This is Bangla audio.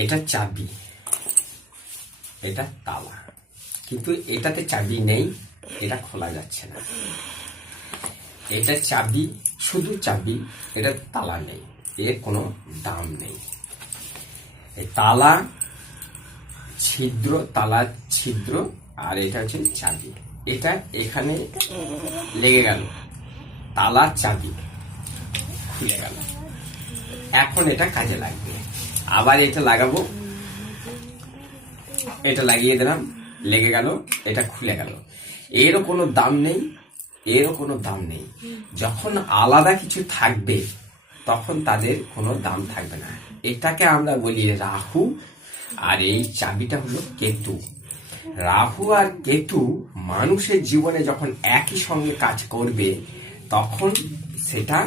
এটা চাবি, এটা তালা, কিন্তু এটাতে চাবি নেই, এটা খোলা যাচ্ছে না। এটা চাবি, শুধু চাবি, এটা তালা নেই, এর কোনো দাম নেই। এই তালা ছিদ্র, তালা ছিদ্র, আর এটা হচ্ছে চাবি। এটা এখানে লেগে গেল, তালা চাবি খুলে গেল। এখন এটা কাজে লাগবে। আবার এটা লাগাবো, এটা লাগিয়ে দিলাম, লেগে গেল, এটা খুলে গেল। এরও কোনো দাম নেই, এরও কোনো দাম নেই। যখন আলাদা কিছু থাকবে তখন তাদের কোনো দাম থাকবে না। এটাকে আমরা বলি রাহু, আর এই চাবিটা হলো কেতু। রাহু আর কেতু মানুষের জীবনে যখন একই সঙ্গে কাজ করবে তখন সেটা